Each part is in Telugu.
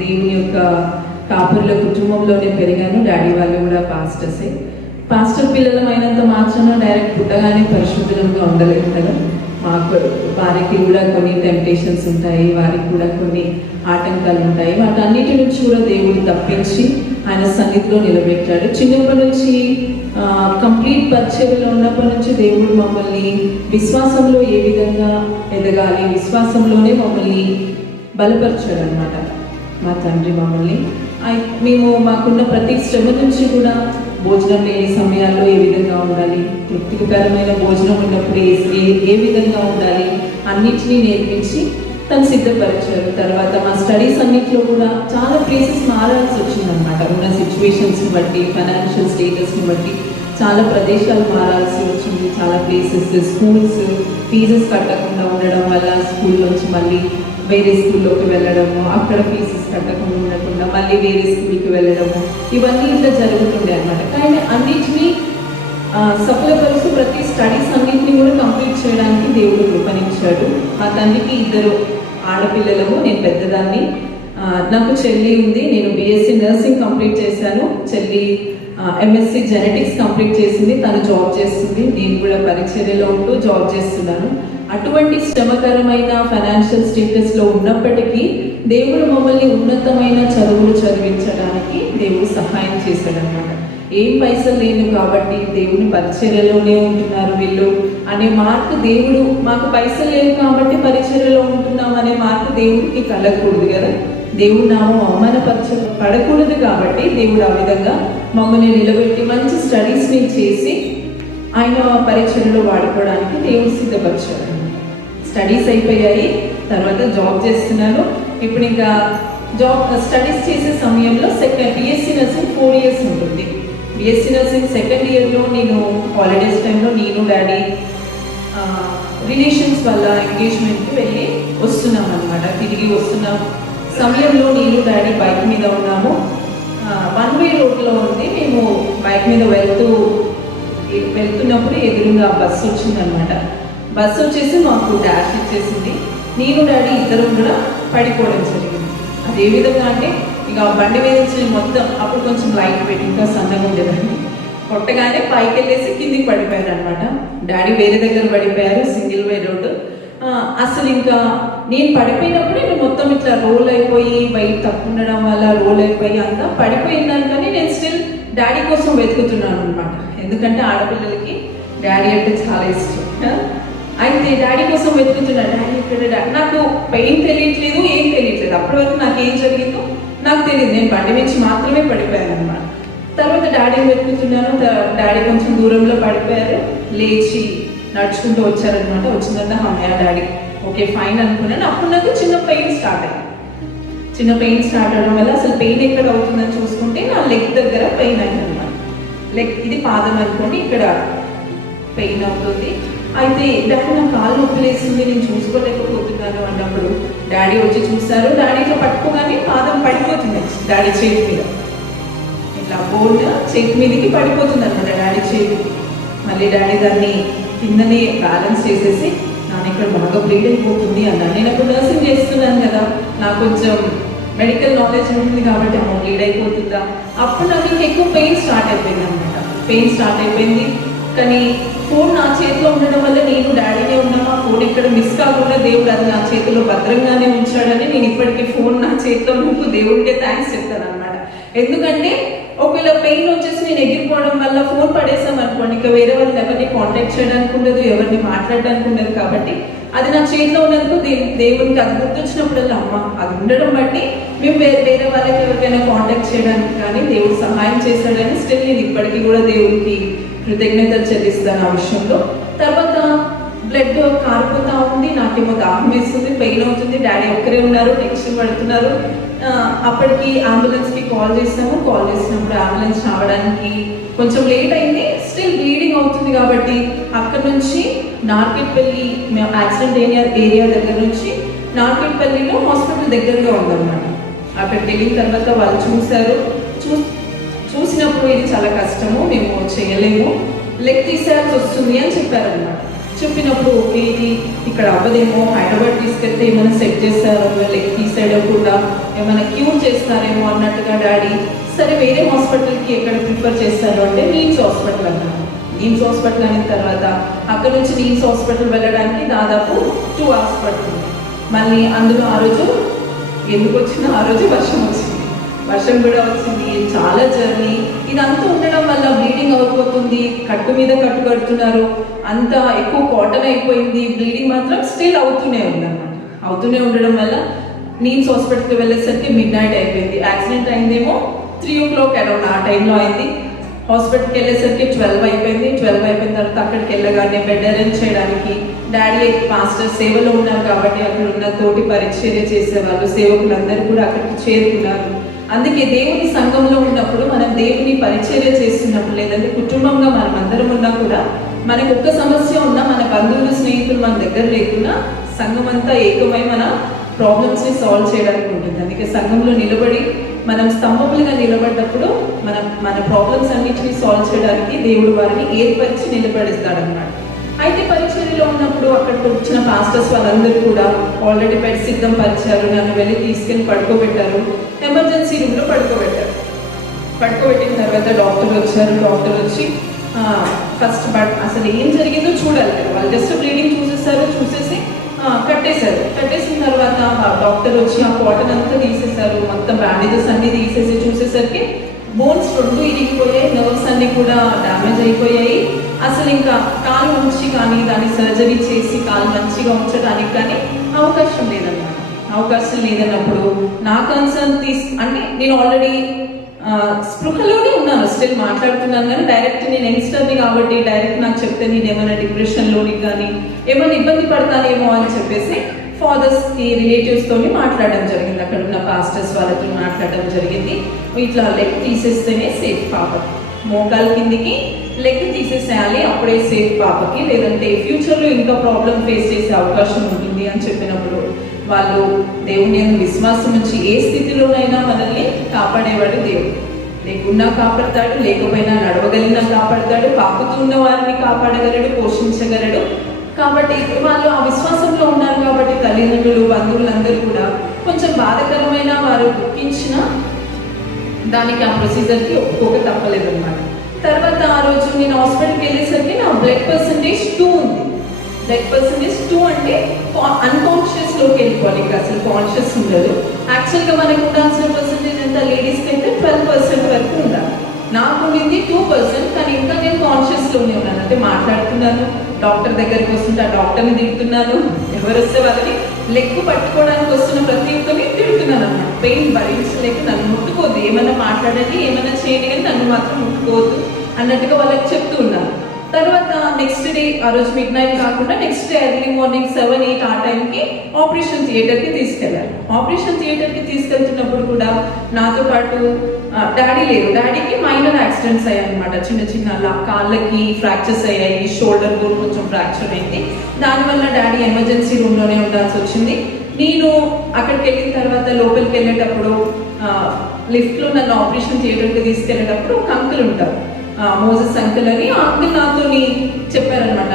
దేవుని యొక్క కాపురుల కుటుంబంలోనే పెరిగాను. డాడీ వాళ్ళు కూడా పాస్టర్సే పాస్టర్ పిల్లలమైనంత మాత్రం డైరెక్ట్ పుట్టగానే పరిశుద్ధంగా ఉండలేము కదా. మాకు వారికి కూడా కొన్ని టెంప్టేషన్స్ ఉంటాయి వారికి కూడా కొన్ని ఆటంకాలు ఉంటాయి. వాటన్నిటి నుంచి కూడా దేవుడు తప్పించి ఆయన సన్నిధిలో నిలబెట్టాడు. చిన్నప్పటి నుంచి కంప్లీట్ పరిచయలో ఉన్నప్పటి నుంచి దేవుడు మమ్మల్ని విశ్వాసంలో ఏ విధంగా ఎదగాలి విశ్వాసంలోనే మమ్మల్ని బలపరిచాడు అనమాట మా తండ్రి మమ్మల్ని. ఐ- మేము మాకున్న ప్రతి శ్రమ నుంచి కూడా భోజనం లేని సమయాల్లో ఏ విధంగా ఉండాలి? తృప్తికరమైన భోజనం ఉన్నప్పుడు ఏ ఏ- ఏ విధంగా ఉండాలి? అన్నిటినీ నేర్పించి తను సిద్ధపరిచారు. తర్వాత మా స్టడీస్ అన్నింటిలో కూడా చాలా ప్లేసెస్ మారాల్సి వచ్చిందనమాట ఉన్న సిచ్యువేషన్స్ని బట్టి ఫైనాన్షియల్ స్టేటస్ని బట్టి చాలా ప్రదేశాలు మారాల్సి వచ్చింది. చాలా ప్లేసెస్ స్కూల్స్ ఫీజెస్ కట్టకుండా ఉండడం వల్ల స్కూల్లోంచి మళ్ళీ వేరే స్కూల్లోకి వెళ్ళడము అక్కడ ఫీజెస్ కట్టకుండా ఉండకుండా మళ్ళీ వేరే స్కూల్కి వెళ్ళడము ఇవన్నీ ఇట్లా జరుగుతుండే అనమాట కానీ అన్నిటినీ సఫలపరుస్తూ ప్రతి స్టడీస్ అన్నింటినీ కూడా కంప్లీట్ చేయడానికి దేవుడు కృపణించాడు మా తండ్రికి ఇద్దరు ఆడపిల్లలము నేను పెద్దదాన్ని. నాకు చెల్లి ఉంది నేను బీఎస్సీ నర్సింగ్ కంప్లీట్ చేశాను. చెల్లి ఎంఎస్సి జెనెటిక్స్ కంప్లీట్ చేసింది తను జాబ్ చేస్తుంది. నేను కూడా పరిచర్యలో ఉంటూ జాబ్ చేస్తున్నాను. అటువంటి శ్రమకరమైన ఫైనాన్షియల్ స్టేటస్లో ఉన్నప్పటికీ దేవుడు మమ్మల్ని ఉన్నతమైన చదువులు చదివించడానికి దేవుడు సహాయం చేశాడనమాట ఏం పైసలు లేదు కాబట్టి దేవుని పరిచర్యలోనే ఉంటున్నారు వీళ్ళు అనే మార్పు దేవుడు మాకు పైసలు లేవు కాబట్టి పరిచర్యలో ఉంటున్నాం అనే మార్పు దేవుడికి కలగకూడదు కదా. దేవుడు నామం అవమానపరచ పడకూడదు కాబట్టి దేవుడు ఆ విధంగా మమ్మల్ని నిలబెట్టి మంచి స్టడీస్ని చేసి ఆయన పరిచర్యలో వాడుకోవడానికి దేవుడు సిద్ధపరిచాడు. స్టడీస్ అయిపోయాయి. తర్వాత జాబ్ చేస్తున్నాను. ఇప్పుడు ఇంకా జాబ్ స్టడీస్ uh, చేసే సమయంలో second BSc nursing four years ఉంటుంది. బిఎస్సీ నర్సింగ్ సెకండ్ ఇయర్లో నేను హాలిడేస్ టైంలో నేను డాడీ రిలేషన్స్ uh, వల్ల ఎంగేజ్మెంట్కి వెళ్ళి వస్తున్నాం అనమాట తిరిగి వస్తున్నాం. సమయంలో నేను డాడీ బైక్ మీద ఉన్నాము. వన్ వే రోడ్లో ఉంది మేము బైక్ మీద వెళ్తూ వెళ్తున్నప్పుడు ఎదురుగా బస్సు వచ్చిందనమాట బస్సు వచ్చేసి మాకు డాష్ ఇచ్చేసింది. నేను డాడీ ఇద్దరు కూడా పడిపోవడం జరిగింది. అది ఏ విధంగా అంటే ఇక బండి మీద నుంచి మొత్తం అప్పుడు కొంచెం లైట్ పెట్టి ఇంకా సన్నగా ఉండేదండి కొట్టగానే పైకి వెళ్ళేసి కిందికి పడిపోయారు అనమాట డాడీ వేరే దగ్గర పడిపోయారు సింగిల్ వే రోడ్డు. అసలు ఇంకా నేను పడిపోయినప్పుడు నేను మొత్తం ఇట్లా రోల్ అయిపోయి వెయిట్ తక్కువ ఉండడం వల్ల రోల్ అయిపోయి అంతా పడిపోయిందని కానీ నేను స్టిల్ డాడీ కోసం వెతుకుతున్నాను అనమాట ఎందుకంటే ఆడపిల్లలకి డాడీ అంటే చాలా ఇష్టం. అయితే డాడీ కోసం వెతుకుతున్నా. డాడీ ఇక్కడ నాకు పెయిన్ తెలియట్లేదు ఏం తెలియట్లేదు. అప్పటి వరకు నాకు ఏం జరిగిందో నాకు తెలియదు. నేను బండి నుంచి మాత్రమే పడిపోయాను అనమాట తర్వాత డాడీని వెతుకుతున్నాను డాడీ కొంచెం దూరంలో పడిపోయారు. లేచి నడుచుకుంటూ వచ్చారనమాట. వచ్చిన తర్వాత అమ్మయ్య డాడీ. ఓకే ఫైన్ అనుకున్నాను. అప్పుడు నాకు చిన్న పెయిన్ స్టార్ట్ అయింది. చిన్న పెయిన్ స్టార్ట్ అవడం వల్ల అసలు పెయిన్ ఎక్కడ అవుతుందని చూసుకుంటే నా లెగ్ దగ్గర పెయిన్ అయిందనమాట. లెగ్ ఇది పాదం అనుకోండి ఇక్కడ పెయిన్ అవుతుంది. అయితే డాడీ నా కాలు నొప్పి లేసింది నేను చూసుకోలేకపోతున్నాను అన్నప్పుడు డాడీ వచ్చి చూస్తారు డాడీతో పట్టుకోగానే పాదం పడిపోతుంది. డాడీ చేతి మీద. ఇట్లా బోర్డు చేతి మీదకి పడిపోతుంది అనమాట డాడీ చేతి. మళ్ళీ డాడీ దాన్ని కిందనే బ్యాలెన్స్ చేసేసి నాన్న ఇక్కడ బాగా బ్లీడ్ అయిపోతుంది అన్నాను నేను అప్పుడు నర్సింగ్ చేస్తున్నాను కదా నాకు కొంచెం మెడికల్ నాలెడ్జ్ ఉంటుంది కాబట్టి అమ్మ బ్లీడ్ అయిపోతుందా? అప్పుడు నాకు ఇంకా ఎక్కువ పెయిన్ స్టార్ట్ అయిపోయింది అనమాట పెయిన్ స్టార్ట్ అయిపోయింది. కానీ ఫోన్ నా చేతిలో ఉండడం వల్ల నేను డాడీనే ఉన్నాము ఆ ఫోన్ ఇక్కడ మిస్ కాకుండా దేవుడు అది నా చేతిలో భద్రంగానే ఉంచాడని నేను ఇప్పటికీ ఫోన్ నా చేతిలో ముందు దేవుడికే థ్యాంక్స్ చెప్తాను అనమాట ఎందుకంటే ఒకవేళ పెయిన్ వచ్చేసి నేను ఎగిరిపోవడం వల్ల ఫోన్ పడేసాం అనుకోండి ఇంకా వేరే వాళ్ళని ఎవరిని కాంటాక్ట్ చేయడానికి ఉండదు ఎవరిని మాట్లాడడానికి ఉండదు కాబట్టి అది నా చేతిలో ఉన్నందుకు దేవునికి అది గుర్తొచ్చినప్పుడల్లా అమ్మ అది ఉండడం బట్టి మేము వేరే వేరే వాళ్ళకి ఎవరికైనా కాంటాక్ట్ చేయడానికి కానీ దేవుడు సహాయం చేశాడని స్టిల్ నేను ఇప్పటికీ కూడా దేవుడికి కృతజ్ఞతలు చెల్లిస్తాను ఆ విషయంలో. తర్వాత బ్లడ్ కారిపోతా ఉంది నాకేమో దాహం వేస్తుంది పెయిన్ అవుతుంది డాడీ ఒక్కరే ఉన్నారు టెన్షన్ పడుతున్నారు. అప్పటికి అంబులెన్స్కి కాల్ చేసాము కాల్ చేసినప్పుడు అంబులెన్స్ రావడానికి కొంచెం లేట్ అయింది స్టిల్ బ్లీడింగ్ అవుతుంది కాబట్టి అక్కడ నుంచి నార్కెట్పల్లి మేము యాక్సిడెంట్ ఏరియా ఏరియా దగ్గర నుంచి నార్కెట్పల్లిలో హాస్పిటల్ దగ్గరగా ఉందన్నమాట. అక్కడికి వెళ్ళిన తర్వాత వాళ్ళు చూశారు. చూ చూసినప్పుడు ఇది చాలా కష్టము మేము చేయలేము. లెగ్ తీసేయాల్సి వస్తుంది అని చెప్పారనమాట చెప్పినప్పుడు ఓకే ఇది ఇక్కడ అవ్వదేమో హైదరాబాద్ తీసుకెళ్తే ఏమైనా సెట్ చేస్తారో? లెగ్ తీసేయకుండా ఏమైనా క్యూర్ చేస్తారేమో అన్నట్టుగా డాడీ సరే వేరే హాస్పిటల్కి ఎక్కడ ప్రిఫర్ చేస్తారు? అంటే నీమ్స్ హాస్పిటల్ అన్నారు. నీమ్స్ హాస్పిటల్ అయిన తర్వాత అక్కడ నుంచి నీమ్స్ హాస్పిటల్ వెళ్ళడానికి దాదాపు టూ అవర్స్ పడుతుంది. మళ్ళీ అందులో ఆ రోజు ఎందుకు వచ్చినా ఆ రోజు వర్షం వచ్చింది. వర్షం కూడా వచ్చింది చాలా జర్నీ. ఇదంతా ఉండడం వల్ల బ్లీడింగ్ అయిపోతుంది కట్టు మీద కట్టు కడుతున్నారు. అంత ఎక్కువ కాటన్ అయిపోయింది. బ్లీడింగ్ మాత్రం స్టిల్ అవుతూనే ఉందన్నమాట. అవుతూనే ఉండడం వల్ల నీమ్స్ హాస్పిటల్కి వెళ్ళేసరికి మిడ్ నైట్ అయిపోయింది. యాక్సిడెంట్ అయిందేమో త్రీ ఓ క్లాక్ అరౌండ్ ఆ టైంలో అయింది. హాస్పిటల్కి వెళ్ళేసరికి ట్వెల్వ్ అయిపోయింది. ట్వెల్వ్ అయిపోయిన తర్వాత అక్కడికి వెళ్ళగానే బెడ్ అరేంజ్ చేయడానికి డాడీ మాస్టర్ సేవలో ఉన్నారు కాబట్టి అక్కడ ఉన్న తోటి పరిచర్య చేసేవాళ్ళు సేవకులందరూ కూడా అక్కడికి చేరుకున్నారు. అందుకే దేవుని సంఘంలో ఉన్నప్పుడు మనం దేవుని పరిచర్య చేస్తున్నప్పుడు లేదంటే కుటుంబంగా మనం అందరం ఉన్నా కూడా మనకు ఒక్క సమస్య ఉన్నా మన బంధువులు స్నేహితులు మన దగ్గర లేకున్నా సంఘం అంతా ఏకమై మన ప్రాబ్లమ్స్ని సాల్వ్ చేయడానికి ఉంటుంది. అందుకే సంఘంలో నిలబడి మనం స్తంభములుగా నిలబడ్డప్పుడు మనం మన ప్రాబ్లమ్స్ అన్నిటిని సాల్వ్ చేయడానికి దేవుడు వారిని ఏర్పరిచి నిలబడిస్తాడన్నమాట. అయితే పరిచర్యలో ఉన్నప్పుడు అక్కడికి వచ్చిన పాస్టర్స్ వాళ్ళందరూ కూడా ఆల్రెడీ బెడ్ సిద్ధం పరిచారు నన్ను వెళ్ళి తీసుకెళ్ళి పడుకోబెట్టారు. ఎమర్జెన్సీ రూమ్లో పడుకోబెట్టారు. పడుకోబెట్టిన తర్వాత డాక్టర్ వచ్చారు డాక్టర్ వచ్చి ఫస్ట్ బట్ అసలు ఏం జరిగిందో చూడాలి. వాళ్ళు జస్ట్ బ్లీడింగ్ చూసేసారు చూసేసి కట్టేశారు. కట్టేసిన తర్వాత డాక్టర్ వచ్చి ఆ కాటన్ అంతా తీసేశారు. మొత్తం బ్యాండేజెస్ అన్ని తీసేసి చూసేసరికి బోన్స్ రెండు ఇరిగిపోయాయి నర్వ్స్ అన్ని కూడా డ్యామేజ్ అయిపోయాయి. అసలు ఇంకా కాలు ఉంచి కానీ దాన్ని సర్జరీ చేసి కాలు మంచిగా ఉంచడానికి కానీ అవకాశం లేదన్నమాట. అవకాశం లేదన్నప్పుడు నా కన్సర్న్ తీస్ అంటే నేను ఆల్రెడీ స్పృహలోనే ఉన్నాను. స్టిల్ మాట్లాడుతున్నాను కానీ డైరెక్ట్ నేను యంగ్స్టర్ని కాబట్టి డైరెక్ట్ నాకు చెప్తే నేను ఏమైనా డిప్రెషన్లోని కానీ ఏమైనా ఇబ్బంది పడతానేమో అని చెప్పేసి ఫాదర్స్కి రిలేటివ్స్తోని మాట్లాడడం జరిగింది. అక్కడ ఉన్న పాస్టర్స్ వాళ్ళతో మాట్లాడడం జరిగింది. ఇట్లా లెగ్ తీసేస్తేనే సేఫ్ పాపకి మోకాల కిందికి లెగ్ తీసేసేయాలి అప్పుడే సేఫ్ పాపకి లేదంటే ఫ్యూచర్లో ఇంకా ప్రాబ్లం ఫేస్ చేసే అవకాశం ఉంటుంది అని చెప్పినప్పుడు వాళ్ళు దేవుని యందు విశ్వాసం నుంచి ఏ స్థితిలోనైనా మనల్ని కాపాడేవాడు దేవుడు. లేకున్నా కాపాడతాడు లేకపోయినా నడవగలిగినా కాపాడతాడు పాకుతున్న వారిని కాపాడగలడు పోషించగలడు కాబట్టి వాళ్ళు ఆ విశ్వాసంలో ఉన్నారు కాబట్టి తల్లిదండ్రులు బంధువులందరూ కూడా కొంచెం బాధకరమైన వారు దుఃఖించిన దానికి ఆ ప్రొసీజర్కి ఒప్పుకోక తప్పలేదు అనమాట తర్వాత ఆ రోజు నేను హాస్పిటల్కి వెళ్ళేసరికి నా బ్లడ్ పర్సంటేజ్ టూ ఉంది. బ్లడ్ పర్సంటేజ్ టూ అంటే అన్కాన్షియస్లోకి వెళ్ళిపోవాలి. ఇంకా అసలు కాన్షియస్ ఉండదు. యాక్చువల్గా మనకు ఉండాల్సిన పర్సంటేజ్ ఎంత? లేడీస్కి అయితే ట్వెల్వ్ పర్సెంట్ వరకు ఉండాలి. నాకు ఉండింది టూ పర్సెంట్ కానీ ఇంకా నేను కాన్షియస్లోనే ఉన్నాను. అంటే మాట్లాడుతున్నాను డాక్టర్ దగ్గరికి వస్తుంటే ఆ డాక్టర్ని తిడుతున్నాను ఎవరు వస్తే వాళ్ళని లెక్కు పట్టుకోవడానికి వస్తున్న ప్రతి ఒక్కరిని తిడుతున్నాను అన్నమాట. పెయిన్ భరించలేక నన్ను ముట్టుకోవద్దు. ఏమైనా మాట్లాడండి ఏమైనా చేయండి కానీ నన్ను మాత్రం ముట్టుకోవద్దు అన్నట్టుగా వాళ్ళకి చెప్తూ ఉన్నాను. తర్వాత నెక్స్ట్ డే ఆ రోజు మిడ్ నైట్ కాకుండా next day early morning seven eight ఆ టైంకి ఆపరేషన్ థియేటర్కి తీసుకెళ్ళారు. ఆపరేషన్ థియేటర్కి తీసుకెళ్తున్నప్పుడు కూడా నాతో పాటు డాడీ లేరు. డాడీకి మైనర్ యాక్సిడెంట్స్ అయ్యాయి అనమాట చిన్న చిన్న అలా కాళ్ళకి ఫ్రాక్చర్స్ అయ్యాయి షోల్డర్ కూడా కొంచెం ఫ్రాక్చర్ అయింది. దానివల్ల డాడీ ఎమర్జెన్సీ రూమ్లోనే ఉండాల్సి వచ్చింది. నేను అక్కడికి వెళ్ళిన తర్వాత లోపలికి వెళ్ళేటప్పుడు లిఫ్ట్లో నన్ను ఆపరేషన్ థియేటర్కి తీసుకెళ్ళేటప్పుడు ఒక అంకుల్ ఉంటారు. మోజస్ అంకుల్ అని అంకుల్ నాతోని చెప్పారనమాట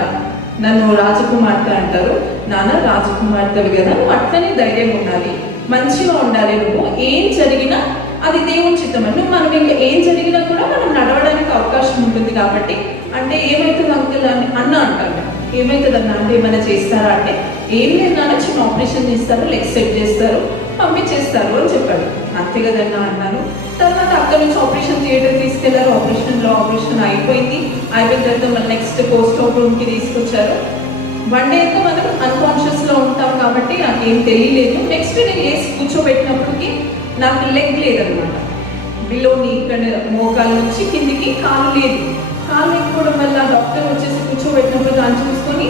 నన్ను రాజకుమార్తె అంటారు. నాన్న రాజకుమార్తెవి కదా నువ్వు అట్లనే ధైర్యం ఉండాలి. మంచిగా ఉండాలి నువ్వు. ఏం జరిగినా అది దేవుని చిత్తం అంటే మనం ఇంకా ఏం జరిగినా కూడా మనం నడవడానికి అవకాశం ఉంటుంది కాబట్టి అంటే ఏమవుతుంది అంకుల్ అని అన్న అంటారు. ఏమవుతుంది అన్న అంటే ఏమైనా చేస్తారా అంటే ఏం లేదు నాన్న చిన్న ఆపరేషన్ చేస్తారు లెగ్ సెట్ చేస్తారు పంపించేస్తారు అని చెప్పాడు. అంతే కదన్నా అన్నాను. తర్వాత అక్కడ నుంచి ఆపరేషన్ థియేటర్ తీసుకెళ్ళారు. ఆపరేషన్లో ఆపరేషన్ అయిపోయింది. అయిపోయిన తర్వాత మళ్ళీ నెక్స్ట్ పోస్ట్ ఆఫ్ రూమ్కి తీసుకొచ్చారు. వన్ డే అయితే మనం అన్కాన్షియస్లో ఉంటాం కాబట్టి నాకు ఏం తెలియలేదు. నెక్స్ట్ నేను వేసి కూర్చోబెట్టినప్పటికి నాకు లెగ్ లేదనమాట. బిలోని ఇక్కడ మోకాల నుంచి కిందికి కాలు లేదు. కాలు లేకపోవడం వల్ల డాక్టర్ వచ్చేసి కూర్చోబెట్టినప్పుడు దాన్ని చూసుకొని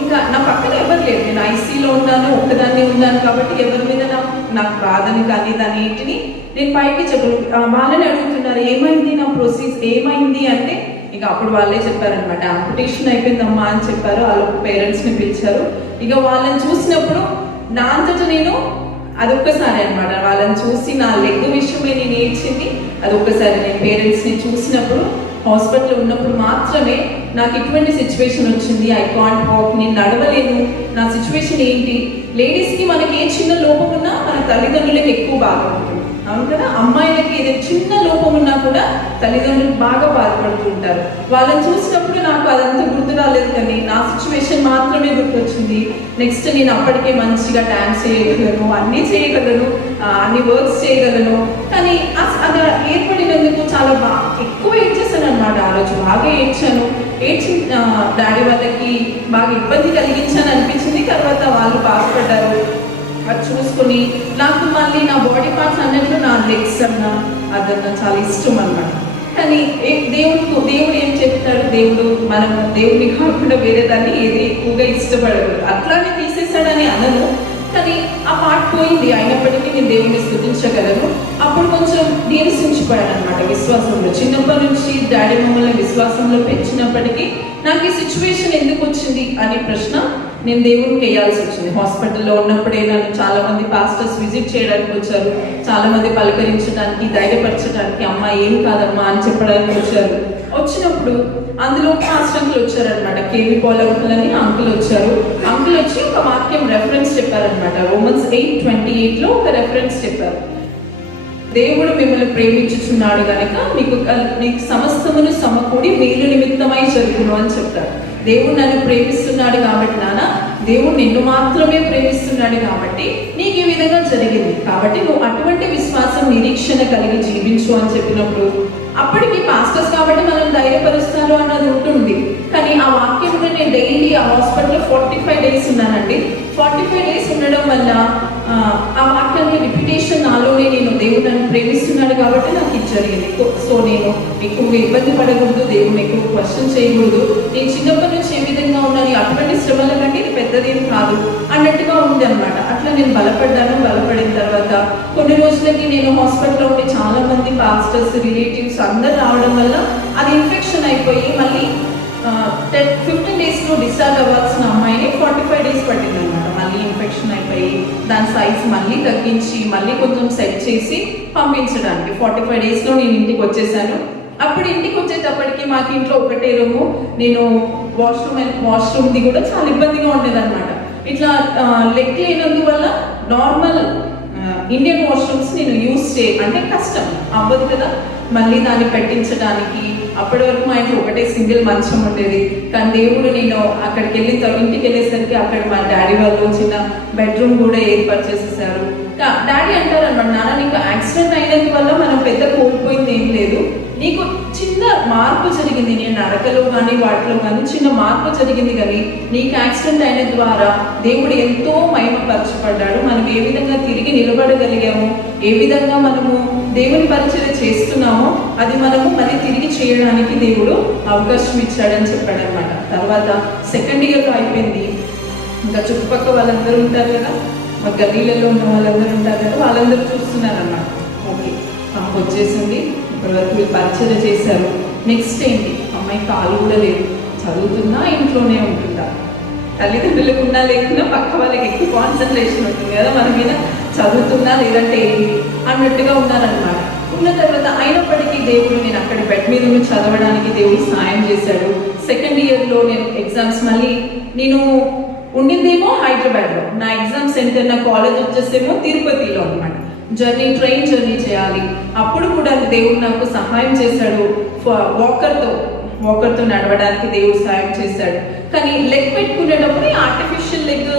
ఇంకా నా పక్కన ఎవరు లేరు. నేను ఐసీలో ఉన్నాను ఒక్కదాన్నే ఉన్నాను కాబట్టి ఎవరి మీద నాకు నాకు బాధని కానీ దాని ఏంటిని నేను పైకి చెప్పను. వాళ్ళని అడుగుతున్నారు ఏమైంది నా ప్రొసీజ్ ఏమైంది? అంటే ఇక అప్పుడు వాళ్ళే చెప్పారనమాట అంపిటేషన్ అయిపోయిందమ్మా అని చెప్పారు. వాళ్ళ పేరెంట్స్ని పిలిచారు. ఇక వాళ్ళని చూసినప్పుడు నా అంతటా నేను అదొక్కసారి అనమాట వాళ్ళని చూసి నా లెగ్ విషయమే నేను ఏడ్చింది అదొక్కసారి నేను పేరెంట్స్ని చూసినప్పుడు హాస్పిటల్ ఉన్నప్పుడు మాత్రమే నాకు ఇటువంటి సిచ్యువేషన్ వచ్చింది. ఐ కాంట్ వాక్ నేను నడవలేను నా సిచ్యువేషన్ ఏంటి? లేడీస్కి మనకి ఏ చిన్న లోపం ఉన్నా మన తల్లిదండ్రులకు ఎక్కువ బాధ ఉంటుంది. అవును కదా? అమ్మాయిలకి ఏదైనా చిన్న లోపం ఉన్నా కూడా తల్లిదండ్రులు బాగా బాధపడుతుంటారు వాళ్ళని చూసినప్పుడు నాకు అదంతా గుర్తు రాలేదు కానీ నా సిచ్యువేషన్ మాత్రమే గుర్తొచ్చింది. నెక్స్ట్ నేను అప్పటికే మంచిగా డ్యాన్స్ చేయగలను అన్నీ చేయగలను అన్ని వర్క్స్ చేయగలను. కానీ అది ఏర్పడినందుకు చాలా బాగా ఎక్కువ ఏడ్చేసాను అనమాట ఆ రోజు. బాగా ఏడ్చాను. ఏడ్చి డాడీ వాళ్ళకి బాగా ఇబ్బంది కలిగించాను అనిపించింది. తర్వాత వాళ్ళు బాధపడ్డారు. అది చూసుకొని నాకు మళ్ళీ నా బాడీ పార్ట్స్ అన్నిట్లో నా లెగ్స్ అన్న అదన్నా చాలా ఇష్టం అన్నమాట. కానీ ఏ- దేవుడు దేవుడు ఏం చెప్తాడు? దేవుడు మనం దేవుడిని కాకుండా వేరే దాన్ని ఏది ఎక్కువగా ఇష్టపడదు అట్లానే తీసేసాడని అనను కానీ ఆ పాట పోయింది. అయినప్పటికీ నేను దేవుడిని స్థుతించగలను. అప్పుడు కొంచెం నీరసించిపోయాను అనమాట విశ్వాసంలో. చిన్నప్పటి నుంచి డాడీ మమ్మల్ని విశ్వాసంలో పెంచినప్పటికీ నాకు ఈ సిచ్యువేషన్ ఎందుకు వచ్చింది అనే ప్రశ్న నేను దేవునికి వేయాల్సి వచ్చింది. హాస్పిటల్లో ఉన్నప్పుడే నన్ను చాలా మంది పాస్టర్స్ విజిట్ చేయడానికి వచ్చారు. చాలా మంది పలకరించడానికి ధైర్యపరచడానికి అమ్మ ఏం కాదమ్మా అని చెప్పడానికి వచ్చారు. వచ్చినప్పుడు అందులో పాస్టర్ అంకుల్ వచ్చారనమాట కేవీ పాల్ అంకుల్ అని అంకుల్ వచ్చారు. అంకుల్ వచ్చి ఒక వాక్యం రెఫరెన్స్ చెప్పారనమాట ఉమెన్స్ ఎయిట్ ట్వంటీ ఎయిట్లో ఒక రెఫరెన్స్ చెప్పారు. దేవుడు మిమ్మల్ని ప్రేమించుచున్నాడు కనుక మీకు మీకు సమస్తమును సమకూడి మేలు నిమిత్తమై జరుగును అని చెప్తాడు దేవుడు నన్ను ప్రేమిస్తున్నాడు కాబట్టి నాన్న దేవుడు నిన్ను మాత్రమే ప్రేమిస్తున్నాడు కాబట్టి నీకు ఈ విధంగా జరిగింది. కాబట్టి నువ్వు అటువంటి విశ్వాసం నిరీక్షణ కలిగి జీవించు అని చెప్పినప్పుడు అప్పటికి పాస్టర్స్ కాబట్టి మనం ధైర్యపరుస్తారు అన్నది ఉంటుంది. కానీ ఆ వాక్యం నేను డైలీ ఆ హాస్పిటల్లో ఫార్టీ ఫైవ్ డేస్ ఉన్నానండి. ఫార్టీ ఫైవ్ డేస్ ఉండడం వల్ల ఆ, ఆ వాక్యాన్ని రిపిటేషన్ నాలోనే నేను దేవుడు నన్ను ప్రేమిస్తున్నాడు కాబట్టి నాకు ఇది జరిగింది. సో నేను ఎక్కువగా ఇబ్బంది పడకూడదు దేవుని ఎక్కువ క్వశ్చన్ చేయకూడదు. నేను చిన్నప్పటి నుంచి ఏ విధంగా ఉన్నాను అటువంటి శ్రమల కంటే ఇది పెద్దదేం కాదు. అన్నట్టుగా ఉంది అనమాట అట్లా నేను బలపడ్డాను. బలపడిన తర్వాత కొన్ని రోజులకి నేను హాస్పిటల్లో ఉండి చాలా మంది పాస్టర్స్ రిలేటివ్స్ అందరు రావడం వల్ల అది ఇన్ఫెక్షన్ అయిపోయి మళ్ళీ టెన్ ఫిఫ్టీన్ డేస్లో డిశ్చార్జ్ అవ్వాల్సిన అమ్మాయిని ఫార్టీ ఫైవ్ డేస్ పట్టింది అనమాట మళ్ళీ ఇన్ఫెక్షన్ అయిపోయి దాని సైజ్ మళ్ళీ తగ్గించి మళ్ళీ కొంచెం సెట్ చేసి పంపించడానికి. ఫార్టీ ఫైవ్ డేస్లో నేను ఇంటికి వచ్చేసాను. అప్పుడు ఇంటికి వచ్చేటప్పటికి మాకు ఇంట్లో ఒకటే రూము. నేను వాష్రూమ్ వాష్రూమ్ది కూడా చాలా ఇబ్బందిగా ఉండేదన్నమాట. ఇట్లా లెగ్ లేనందువల్ల నార్మల్ ఇండియన్ వాష్రూమ్స్ నేను యూస్ చే అంటే కష్టం. అవ్వదు కదా. మళ్ళీ దాన్ని పెట్టించడానికి అప్పటి వరకు మా ఇంట్లో ఒకటే సింగిల్ మంచం ఉండేది. కానీ దేవుడు నేను అక్కడికి వెళ్ళి తర్వాత ఇంటికి వెళ్ళేసరికి అక్కడ మా డాడీ వాళ్ళు చిన్న బెడ్రూమ్ కూడా ఏర్పాటు చేసేసారు. డాడీ అంటారు అనమాట నాన్న నీకు యాక్సిడెంట్ అయినందువల్ల మనం పెద్ద కోల్పోయింది ఏం లేదు. నీకు చిన్న మార్పు జరిగింది నేను నడకలో కానీ వాటిలో కానీ చిన్న మార్పు జరిగింది కానీ నీకు యాక్సిడెంట్ అయిన ద్వారా దేవుడు ఎంతో మహిమపరచబడ్డాడు. మనం ఏ విధంగా తిరిగి నిలబడగలిగాము ఏ విధంగా మనము దేవుని పరిచయం చేస్తున్నామో అది మనము మళ్ళీ తిరిగి చేయడానికి దేవుడు అవకాశం ఇచ్చాడని చెప్పాడు అనమాట తర్వాత సెకండ్ ఇయర్లో అయిపోయింది. ఇంకా చుట్టుపక్కల వాళ్ళందరూ ఉంటారు కదా? మా గల్లీలలో ఉన్న వాళ్ళందరూ ఉంటారు కదా? వాళ్ళందరూ చూస్తున్నారన్నమాట. ఓకే వచ్చేసింది. ఇప్పటివరకు మీరు పరిచయం చేశారు. నెక్స్ట్ ఏంటి? అమ్మాయి కాలు కూడా లేదు. చదువుతున్నా ఇంట్లోనే ఉంటుందా? తల్లిదండ్రులకు ఉన్నా లేకున్నా పక్క వాళ్ళకి ఎక్కువ కాన్సన్ట్రేషన్ ఉంటుంది కదా మన మీద చదువుతున్నా లేదంటే ఏంటి? అన్నట్టుగా ఉన్నారనమాట ఉన్న తర్వాత అయినప్పటికీ దేవుడు నేను అక్కడ బెడ్ మీద ఉన్న చదవడానికి దేవుడు సాయం చేశాడు. సెకండ్ ఇయర్లో నేను ఎగ్జామ్స్ మళ్ళీ నేను ఉండిందేమో హైదరాబాద్లో. నా ఎగ్జామ్ సెంటర్ నా కాలేజ్ వచ్చేసేమో తిరుపతిలో అనమాట జర్నీ ట్రైన్ జర్నీ చేయాలి. అప్పుడు కూడా దేవుడు నాకు సహాయం చేశాడు. వాకర్తో వాకర్తో నడవడానికి దేవుడు సహాయం చేశాడు. కానీ లెగ్ పెట్టుకునేటప్పుడు ఆర్టిఫిషియల్ లెగ్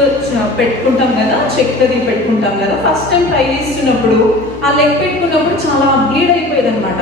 పెట్టుకుంటాం కదా చెక్కది పెట్టుకుంటాం కదా ఫస్ట్ టైం ట్రై చేస్తున్నప్పుడు ఆ లెగ్ పెట్టుకున్నప్పుడు చాలా బ్లీడ్ అయిపోయేది అనమాట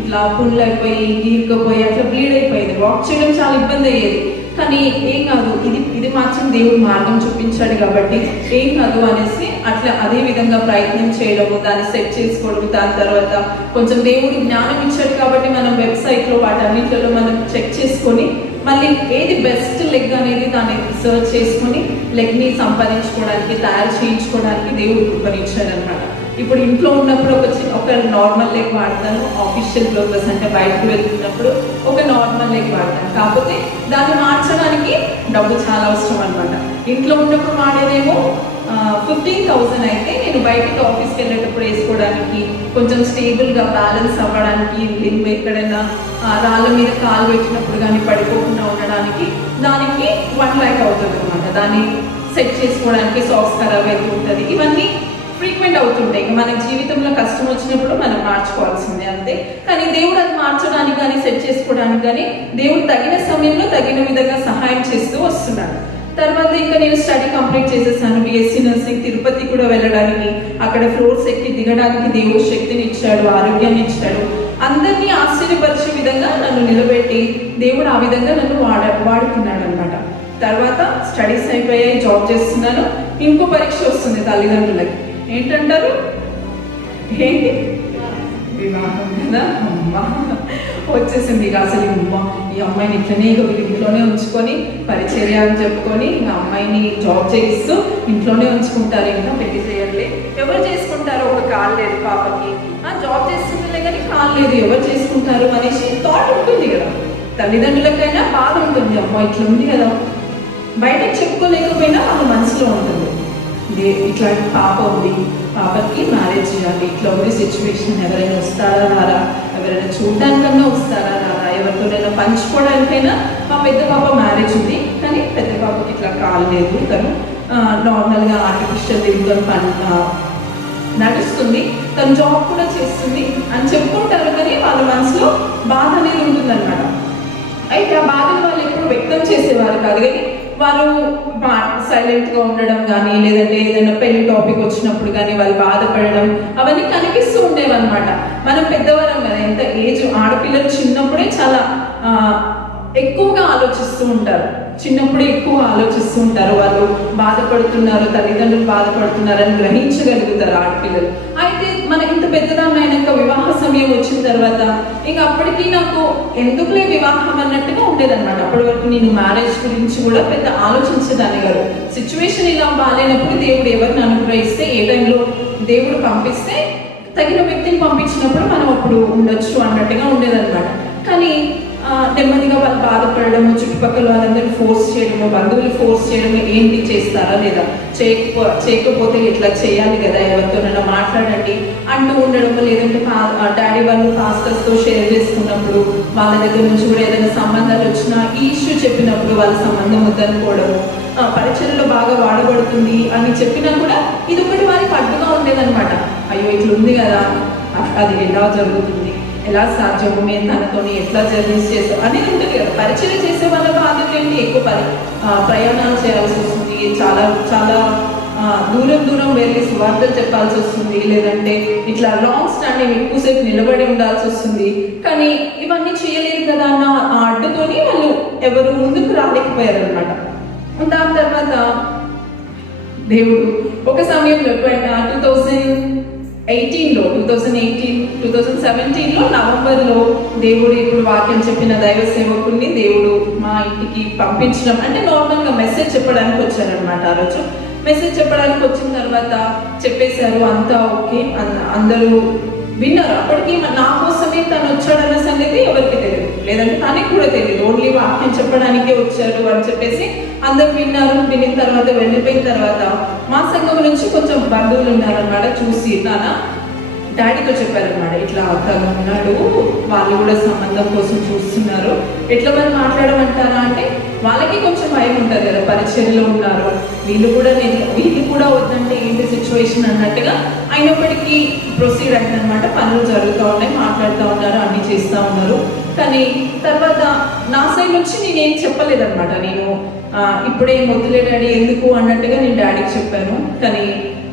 ఇట్లా పుండ్లు అయిపోయి గీరుకపోయి అట్లా బ్లీడ్ అయిపోయేది. వాక్ చేయడం చాలా ఇబ్బంది అయ్యేది. కానీ ఏం కాదు ఇది ఇది మాత్రం దేవుడు మార్గం చూపించాడు కాబట్టి ఏం కాదు అనేసి అట్లా అదే విధంగా ప్రయత్నం చేయడము దాన్ని సెట్ చేసుకోవడం దాని తర్వాత కొంచెం దేవుడు జ్ఞానం ఇచ్చాడు కాబట్టి మనం వెబ్సైట్లో వాటన్నిటిలో మనం చెక్ చేసుకొని మళ్ళీ ఏది బెస్ట్ లెగ్ అనేది దాన్ని సర్చ్ చేసుకొని లెగ్ని సంపాదించుకోవడానికి తయారు చేయించుకోవడానికి దేవుడు కృపనిచ్చాడు అనమాట ఇప్పుడు ఇంట్లో ఉన్నప్పుడు ఒక చిన్న ఒక నార్మల్ లెగ్ వాడతాను ఆఫీషియల్ పర్పస్ అంటే బయటకు వెళ్తున్నప్పుడు ఒక నార్మల్ లెగ్ వాడతాను. కాకపోతే దాన్ని మార్చడానికి డబ్బు చాలా అవసరం అనమాట ఇంట్లో ఉన్నప్పుడు వాడేదేమో ఫిఫ్టీన్ థౌసండ్ అయితే నేను బయటికి ఆఫీస్కి వెళ్ళేటప్పుడు వేసుకోవడానికి కొంచెం స్టేబుల్గా బ్యాలెన్స్ అవ్వడానికి లింబ్ ఎక్కడైనా రాళ్ళ మీద కాలు పెట్టినప్పుడు కానీ పడిపోకుండా ఉండడానికి దానికి వన్ ల్యాక్ అవుతుంది అనమాట దాన్ని సెట్ చేసుకోవడానికి సాక్స్ ఖరాబ్ అవుతూ ఉంటుంది ఇవన్నీ ఫ్రీక్వెంట్ అవుతుంటాయి మన జీవితంలో కష్టం వచ్చినప్పుడు మనం మార్చుకోవాల్సిందే అంతే. కానీ దేవుడు అది మార్చడానికి కానీ సెట్ చేసుకోవడానికి కానీ దేవుడు తగిన సమయంలో తగిన విధంగా సహాయం చేస్తూ వస్తున్నాడు. తర్వాత ఇంకా నేను స్టడీ కంప్లీట్ చేసేసాను. బిఎస్సీ నర్సింగ్ తిరుపతి కూడా వెళ్ళడానికి అక్కడ ఫ్లోర్స్ ఎక్కి దిగడానికి దేవుడు శక్తిని ఇచ్చాడు ఆరోగ్యాన్ని ఇచ్చాడు. అందరినీ ఆశ్చర్యపరిచే విధంగా నన్ను నిలబెట్టి దేవుడు ఆ విధంగా నన్ను వాడ వాడుకున్నాడు అనమాట తర్వాత స్టడీస్ అయిపోయాయి జాబ్ చేస్తున్నాను. ఇంకో పరీక్ష వస్తుంది తల్లిదండ్రులకి. ఏంటంటారు? ఏంటి వివాహం కదా? అమ్మ. వచ్చేసింది ఇక అసలు అమ్మ ఈ అమ్మాయిని ఇట్లనే ఇక ఇంట్లోనే ఉంచుకొని పరిచర్య అని చెప్పుకొని ఇంకా అమ్మాయిని జాబ్ చేయిస్తూ ఇంట్లోనే ఉంచుకుంటారు. ఇంకా పెళ్ళి చేయాలి. ఎవరు చేసుకుంటారు? ఒక కాల్ లేదు పాపకి. ఆ జాబ్ చేస్తుందిలే కానీ కాల్ లేదు. ఎవరు చేసుకుంటారు అనేసి థాట్ ఉంటుంది కదా. తల్లిదండ్రులకైనా బాధ ఉంటుంది. అమ్మ ఇట్లా ఉంది కదా. బయటకు చెప్పుకోలేకపోయినా వాళ్ళ మనసులో ఉంటుంది. ఇట్లాంటి పాప ఉంది. పాపకి మ్యారేజ్ చేయాలి. ఇట్లా ఉంది సిచ్యువేషన్ ఎవరైనా వస్తారా రారా? ఎవరైనా చూడడానికన్నా వస్తారా రారా? ఎవరితోనైనా పంచుకోవడానికైనా మా పెద్ద పాప మ్యారేజ్ ఉంది. కానీ పెద్ద పాపకి ఇట్లా కాలేదు తను నార్మల్గా ఆర్టిఫిషియల్ లింగం పని నడుస్తుంది. తను జాబ్ కూడా చేస్తుంది అని చెప్పుకుంటారు. కానీ వాళ్ళ మనసులో బాధ అనేది ఉంటుందన్నమాట. అయితే ఆ బాధను వాళ్ళు ఎప్పుడు వ్యక్తం చేసేవారు కాదు. కానీ వారు సైలెంట్గా ఉండడం కానీ లేదంటే ఏదైనా పెళ్ళి టాపిక్ వచ్చినప్పుడు కానీ వాళ్ళు బాధపడడం అవన్నీ కనిపిస్తూ ఉండేవన్నమాట. మనం పెద్దవారం కదా ఎంత ఏజ్ ఆడపిల్లలు చిన్నప్పుడే చాలా ఎక్కువగా ఆలోచిస్తూ ఉంటారు. చిన్నప్పుడే ఎక్కువ ఆలోచిస్తూ ఉంటారు వాళ్ళు. బాధపడుతున్నారు తల్లిదండ్రులు బాధపడుతున్నారని గ్రహించగలుగుతారు ఆడపిల్లలు. అయితే మన ఇంత పెద్దదాన్ని అయినాక వివాహ సమయం వచ్చిన తర్వాత ఇక అప్పటికి నాకు ఎందుకులే వివాహం అన్నట్టుగా ఉండేదన్నమాట. అప్పటి వరకు నేను మ్యారేజ్ గురించి కూడా పెద్ద ఆలోచించేదాన్ని గారు సిచ్యువేషన్ ఇలా బాగాలేనప్పుడు దేవుడు ఎవరిని అనుగ్రహిస్తే ఏ టైంలో దేవుడు పంపిస్తే తగిన వ్యక్తిని పంపించినప్పుడు మనం అప్పుడు ఉండొచ్చు అన్నట్టుగా ఉండేదన్నమాట. కానీ నెమ్మదిగా వాళ్ళు బాధపడడం చుట్టుపక్కల వాళ్ళందరినీ ఫోర్స్ చేయడము బంధువులు ఫోర్స్ చేయడము ఏంటి చేస్తారా లేదా? చేయకపో చేయకపోతే ఇట్లా చేయాలి కదా ఎవరితోనైనా మాట్లాడండి అంటూ ఉండడం లేదంటే డాడీ వాళ్ళు పాస్టర్స్తో షేర్ చేసుకున్నప్పుడు వాళ్ళ దగ్గర నుంచి కూడా ఏదైనా సంబంధాలు వచ్చినా ఈ ఇష్యూ చెప్పినప్పుడు వాళ్ళ సంబంధం వద్దనుకోవడము ఆ, పరీక్షల్లో బాగా వాడబడుతుంది అని చెప్పినా కూడా ఇది ఒకటి వారికి అడ్డుగా ఉండేదనమాట అయ్యో ఇట్లా ఉంది కదా అది ఎలా జరుగుతుంది? ఎలా సాధ్యము మేము తనతోని ఎట్లా జర్నీస్ చేస్తాం అనేది ఉంటుంది కదా. పరిచయం చేసే వాళ్ళ బాధ్యత ఏంటి? ఎక్కువ పరి ప్రయాణాలు చేయాల్సి వస్తుంది. చాలా చాలా దూరం దూరం వెళ్ళి సువార్తలు చెప్పాల్సి వస్తుంది. లేదంటే ఇట్లా లాంగ్ స్టాండింగ్ ఎక్కువసేపు నిలబడి ఉండాల్సి వస్తుంది. కానీ ఇవన్నీ చేయలేదు కదా అన్న ఆ అడ్డుతోని వాళ్ళు ఎవరు ముందుకు రాలేకపోయారు అనమాట దాని తర్వాత దేవుడు ఒక సమయంలో టూ థౌజండ్ ఎయిటీన్లో two thousand eighteen two thousand సెవెంటీన్లో నవంబర్లో దేవుడు ఇప్పుడు వాక్యం చెప్పిన దైవ సేవకుడిని దేవుడు మా ఇంటికి పంపించడం. అంటే నార్మల్గా మెసేజ్ చెప్పడానికి వచ్చారనమాట ఆ రోజు. మెసేజ్ చెప్పడానికి వచ్చిన తర్వాత చెప్పేశారు అంతా ఓకే అందరూ విన్నారు. అప్పటికి నా కోసమే తను వచ్చాడన్న సంగతి ఎవరికి తెలియదు లేదంటే తనకి కూడా తెలియదు. ఓన్లీ వాక్యం చెప్పడానికే వచ్చారు అని చెప్పేసి అందరు విన్నారు. వినిన తర్వాత వెళ్ళిపోయిన తర్వాత మా సంఘం నుంచి కొంచెం బంధువులు ఉన్నారన్నమాట చూసి నాన్న డాడీతో చెప్పారనమాట ఇట్లా అతను ఉన్నాడు వాళ్ళు కూడా సంబంధం కోసం చూస్తున్నారు. ఎట్లా మరి మాట్లాడమంటారా అంటే వాళ్ళకి కొంచెం భయం ఉంటుంది కదా పరిచయంలో ఉన్నారు. వీళ్ళు కూడా నేను వీళ్ళు కూడా వద్దంటే ఏంటి సిచ్యువేషన్ అన్నట్టుగా అయినప్పటికీ ప్రొసీడ్ అయిందనమాట పనులు జరుగుతూ ఉన్నాయి మాట్లాడుతూ ఉన్నారు అన్ని చేస్తూ ఉన్నారు. కానీ తర్వాత నా సైడ్ నుంచి నేనేం చెప్పలేదన్నమాట. నేను ఇప్పుడే వద్దులే డాడీ ఎందుకు అన్నట్టుగా నేను డాడీకి చెప్పాను. కానీ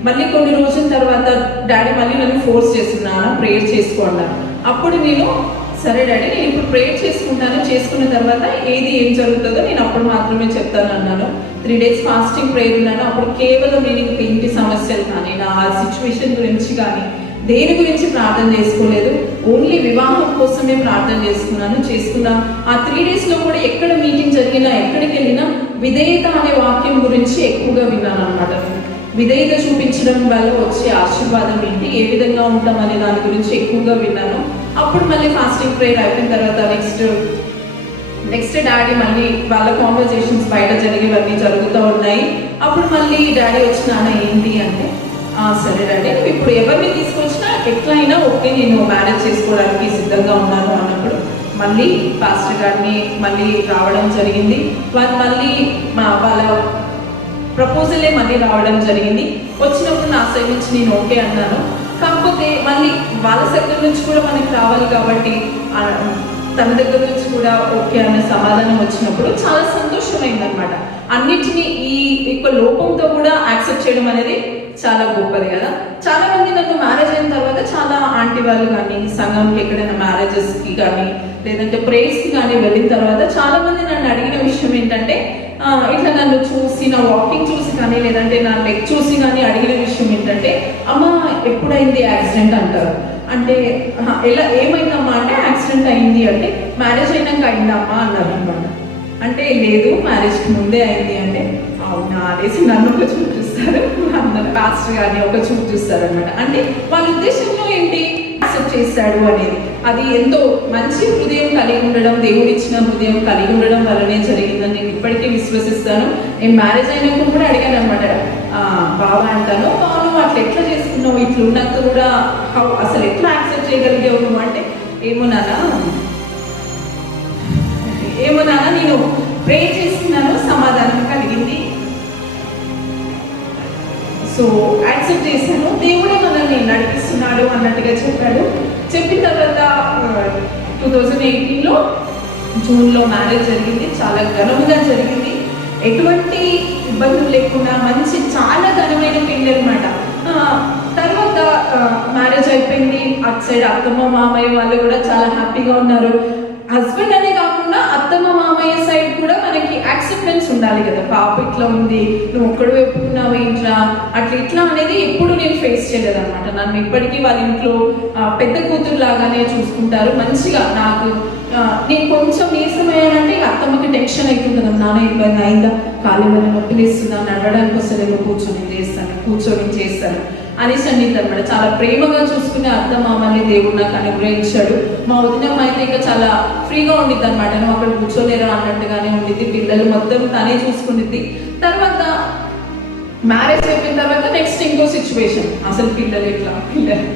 మళ్ళీ కొన్ని రోజుల తర్వాత డాడీ మళ్ళీ నన్ను ఫోర్స్ చేస్తున్నాను ప్రేయర్ చేసుకోండి అప్పుడు నేను సరే డాడీ నేను ఇప్పుడు ప్రేయర్ చేసుకుంటాను. చేసుకున్న తర్వాత ఏది ఏం జరుగుతుందో నేను అప్పుడు మాత్రమే చెప్తాను అన్నాను. త్రీ డేస్ ఫాస్టింగ్ ప్రేయర్ ఉన్నాను అప్పుడు కేవలం నేను ఇంక ఇంటి సమస్యలు కానీ నా సిచ్యువేషన్ గురించి కానీ దేని గురించి ప్రార్థన చేసుకోలేదు. ఓన్లీ వివాహం కోసమే ప్రార్థన చేసుకున్నాను చేసుకున్నా. ఆ త్రీ డేస్లో కూడా ఎక్కడ మీటింగ్ జరిగినా ఎక్కడికి వెళ్ళినా విధేయత అనే వాక్యం గురించి ఎక్కువగా విన్నాను అనమాట విధేయత చూపించడం వల్ల వచ్చే ఆశీర్వాదం ఏంటి? ఏ విధంగా ఉంటాం అనే దాని గురించి ఎక్కువగా విన్నాను. అప్పుడు మళ్ళీ ఫాస్టింగ్ ప్రేయర్ అయిపోయిన తర్వాత నెక్స్ట్ నెక్స్ట్ డాడీ మళ్ళీ వాళ్ళ కాన్వర్జేషన్స్ బయట జరిగేవన్నీ జరుగుతూ ఉన్నాయి. అప్పుడు మళ్ళీ డాడీ వచ్చిన ఏంటి? అంటే సరే డాడీ నువ్వు ఇప్పుడు ఎవరిని తీసుకొచ్చినా ఎట్లా అయినా ఓకే నేను మ్యారేజ్ చేసుకోవడానికి సిద్ధంగా ఉన్నాను అన్నప్పుడు మళ్ళీ పాస్టర్ గారిని మళ్ళీ రావడం జరిగింది. వాళ్ళు మళ్ళీ మా వాళ్ళ ప్రపోజలే మళ్ళీ రావడం జరిగింది. వచ్చినప్పుడు నా సైడ్ నుంచి నేను ఓకే అన్నాను. కాకపోతే మళ్ళీ వాళ్ళ సెక్టర్ నుంచి కూడా మనకి రావాలి కాబట్టి తన దగ్గర నుంచి కూడా ఓకే అనే సమాధానం వచ్చినప్పుడు చాలా సంతోషమైంది అనమాట అన్నిటినీ ఈ యొక్క లోపంతో కూడా యాక్సెప్ట్ చేయడం అనేది చాలా గొప్పది కదా. చాలా మంది నన్ను మ్యారేజ్ అయిన తర్వాత చాలా ఆంటీ వాళ్ళు కానీ సంఘంకి ఎక్కడైనా మ్యారేజెస్కి కానీ లేదంటే ప్రేయర్స్ కానీ వెళ్ళిన తర్వాత చాలా మంది నన్ను అడిగిన విషయం ఏంటంటే ఇట్లా నన్ను చూసి నా వాకింగ్ చూసి కానీ లేదంటే నా లెగ్ చూసి కానీ అడిగిన విషయం ఏంటంటే అమ్మ ఎప్పుడైంది యాక్సిడెంట్ అంటారు. అంటే ఎలా ఏమైందమ్మా? అంటే యాక్సిడెంట్ అయింది అంటే మ్యారేజ్ అయినాక అయిందమ్మా అన్నారు అనమాట. అంటే లేదు మ్యారేజ్కి ముందే అయింది. అంటే అవునా? అనేసి నన్ను ఒక చూపిస్తారు అందరు పాస్టర్ గారిని ఒక చూపిస్తారు అనమాట అంటే వాళ్ళ ఉద్దేశంలో ఏంటి? యాక్సెప్ట్ చేశాడు అనేది. అది ఎంతో మంచి హృదయం కలిగి ఉండడం దేవుడిచ్చిన హృదయం కలిగి ఉండడం వల్లనే జరిగిందని నేను ఇప్పటికీ విశ్వసిస్తాను. నేను మ్యారేజ్ అయినా కూడా అడిగాను అనమాట బాబా అంటాను అవును అట్లా ఎట్లా చేసుకున్నావు? ఇట్లా ఉన్నాక కూడా అసలు ఎట్లా యాక్సెప్ట్ చేయగలిగావు నువ్వు? అంటే ఏమో నాన్న ఏమో నాన్న నేను ప్రే చేస్తున్నాను సమాధానం సో యాక్సెప్ట్ చేశాను. దేవుడే మనల్ని నడిపిస్తున్నాడు అన్నట్టుగా చెప్పాడు. చెప్పిన తర్వాత టూ థౌజండ్ ఎయిటీన్లో జూన్లో మ్యారేజ్ జరిగింది. చాలా ఘనంగా జరిగింది. ఎటువంటి ఇబ్బందులు లేకుండా మంచి చాలా ఘనమైన పిండి అనమాట తర్వాత మ్యారేజ్ అయిపోయింది. అటు సైడ్ అత్తమ్మ మామయ్య వాళ్ళు కూడా చాలా హ్యాపీగా ఉన్నారు. హస్బెండ్ అనే అసెస్మెంట్స్ ఉండాలి కదా. పాప ఇట్లా ఉంది నువ్వు ఒక్కడు ఎప్పుకున్నావు ఏంట్రా అట్లా ఇట్లా అనేది ఎప్పుడు నేను ఫేస్ చేయలేదు అనమాట నన్ను ఇప్పటికీ వాళ్ళ ఇంట్లో పెద్ద కూతురు లాగానే చూసుకుంటారు. మంచిగా నాకు నేను కొంచెం నీరసమయ్యానంటే అత్తమ్మకి టెన్షన్ అవుతుంటుంది నాన్న ఇబ్బంది అయిందా? కాలు ఏమైనా నొప్పి లేస్తుందా? నడవడానికి వస్తలేమో కూర్చొని చేస్తాను కూర్చొని చేస్తాను. అనేసి అండింది అనమాట చాలా ప్రేమగా చూసుకునే అత్త మామని దేవుడు నాకు అనుగ్రహించాడు. మా వదినమ్మ అయితే ఇంకా చాలా ఫ్రీగా ఉండిద్ది అనమాట నువ్వు అక్కడ కూర్చోలేరా అన్నట్టుగానే ఉండిద్ది. పిల్లలు మొత్తం తనే చూసుకునిద్ది తర్వాత మ్యారేజ్ అయిపోయిన తర్వాత నెక్స్ట్ ఇంకో సిచ్యువేషన్ అసలు పిల్లలు ఎట్లా? పిల్లలు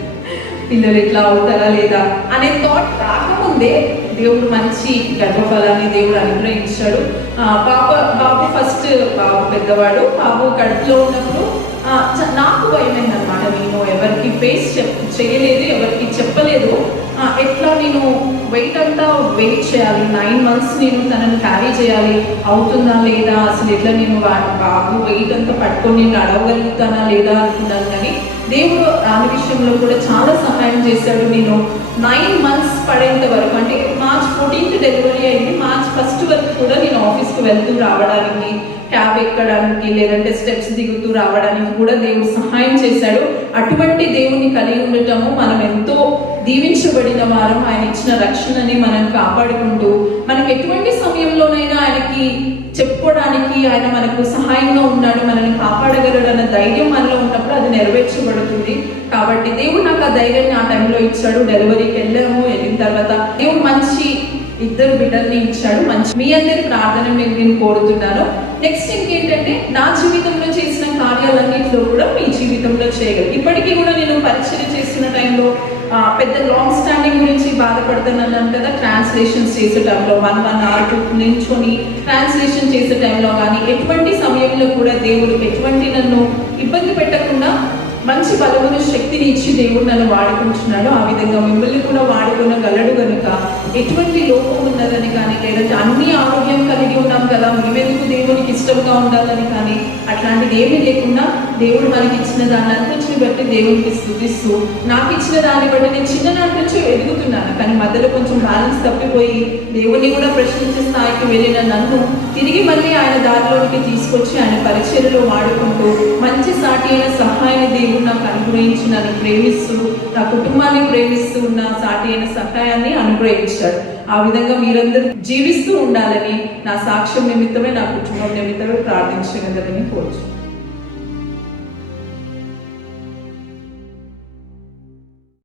పిల్లలు ఎట్లా అవుతారా లేదా అనే థాట్ రాకముందే దేవుడు మంచి గర్భఫలాన్ని దేవుడు అనుగ్రహించాడు. పాప బాబు ఫస్ట్ బాబు పెద్దవాడు. బాబు కడుపులో ఉన్నప్పుడు నాకు భయమైంది అనమాట నేను ఎవరికి ఫేస్ చెప్ చేయలేదు ఎవరికి చెప్పలేదు. ఎట్లా నేను వెయిట్ అంతా వెయిట్ చేయాలి? నైన్ మంత్స్ నేను తనని క్యారీ చేయాలి. అవుతుందా లేదా? అసలు ఎట్లా నేను వా- బాబు వెయిట్ అంతా పట్టుకొని నేను అడగగలుగుతానా లేదా అనుకున్నాను. కానీ దేవుడు దాని విషయంలో కూడా చాలా సహాయం చేశాడు నేను. నైన్ మంత్స్ పడేంత వరకు అంటే మార్చ్ ఫోర్టీన్త్ డెలివరీ అయింది. మార్చ్ ఫస్ట్ వరకు కూడా నేను ఆఫీస్కి వెళ్తూ రావడానికి క్యాబ్ ఎక్కడానికి లేదంటే స్టెప్స్ దిగుతూ రావడానికి కూడా దేవుడు సహాయం చేశాడు. అటువంటి దేవుని కలిగి ఉండటము మనం ఎంతో దీవించబడిన వారం. ఆయన ఇచ్చిన రక్షణని మనం కాపాడుకుంటూ మనకి ఎటువంటి సమయంలోనైనా ఆయనకి చెప్పుకోవడానికి ఆయన మనకు సహాయంగా ఉన్నాడు మనల్ని కాపాడగలడు అన్న ధైర్యం మనలో ఉన్నప్పుడు అది నెరవేర్చబడుతుంది. కాబట్టి దేవుడు నాకు ఆ ధైర్యాన్ని ఆ టైంలో ఇచ్చాడు. డెలివరీకి వెళ్ళాము వెళ్ళిన తర్వాత దేవుడు మంచి ఇద్దరు బిడ్డల్ని ఇచ్చాడు. మంచి మీ అందరి ప్రార్థన నేను నేను కోరుతున్నాను. నెక్స్ట్ ఇంకేంటంటే నా జీవితంలో చేసిన కార్యాలన్నింటిలో కూడా మీ జీవితంలో చేయగలరు ఇప్పటికీ కూడా నేను పరిచయం చేస్తున్న టైంలో పెద్ద లాంగ్ స్టాండింగ్ గురించి బాధపడుతున్నాను కదా ట్రాన్స్లేషన్స్ చేసే టైంలో వన్ వన్ అవర్ నిల్చొని ట్రాన్స్లేషన్ చేసే టైంలో కానీ ఎటువంటి సమయంలో కూడా దేవుడు ఎటువంటి నన్ను ఇబ్బంది పెట్టకుండా మంచి బలమైన శక్తిని ఇచ్చి దేవుడు నన్ను వాడుకుంటున్నాడు ఆ విధంగా మిమ్మల్ని కూడా వాడుకోనగలడు కనుక ఎటువంటి లోపం ఉన్నదని కానీ లేదంటే అన్ని ఆరోగ్యం కలిగి ఉన్నాం కదా మేమెందుకు దేవునికి ఇష్టంగా ఉండాలని కానీ అట్లాంటిది ఏమీ లేకుండా దేవుడు మనకి ఇచ్చిన దాన్ని అంతటిని బట్టి దేవునికి స్థుతిస్తూ నాకు ఇచ్చిన దాన్ని బట్టి నేను చిన్ననాటి నుంచి ఎదుగుతున్నాను. కానీ మధ్యలో కొంచెం బ్యాలెన్స్ తప్పిపోయి దేవుని కూడా ప్రశ్నించే స్థాయికి వెళ్ళిన నన్ను తిరిగి మళ్ళీ ఆయన దారిలోనికి తీసుకొచ్చి ఆయన పరిచయలో వాడుకుంటూ మంచి సాటి అయిన సహాయాన్ని దేవుడు నాకు అనుగ్రహించి నన్ను ప్రేమిస్తూ నా కుటుంబాన్ని ప్రేమిస్తూ ఉన్న సాటి అయిన సహాయాన్ని అనుగ్రహించాడు ఆ విధంగా మీరందరూ జీవిస్తూ ఉండాలని నా సాక్ష్యం నిమిత్తమే నా కుటుంబం నిమిత్తమే ప్రార్థించగలరని కోరుచు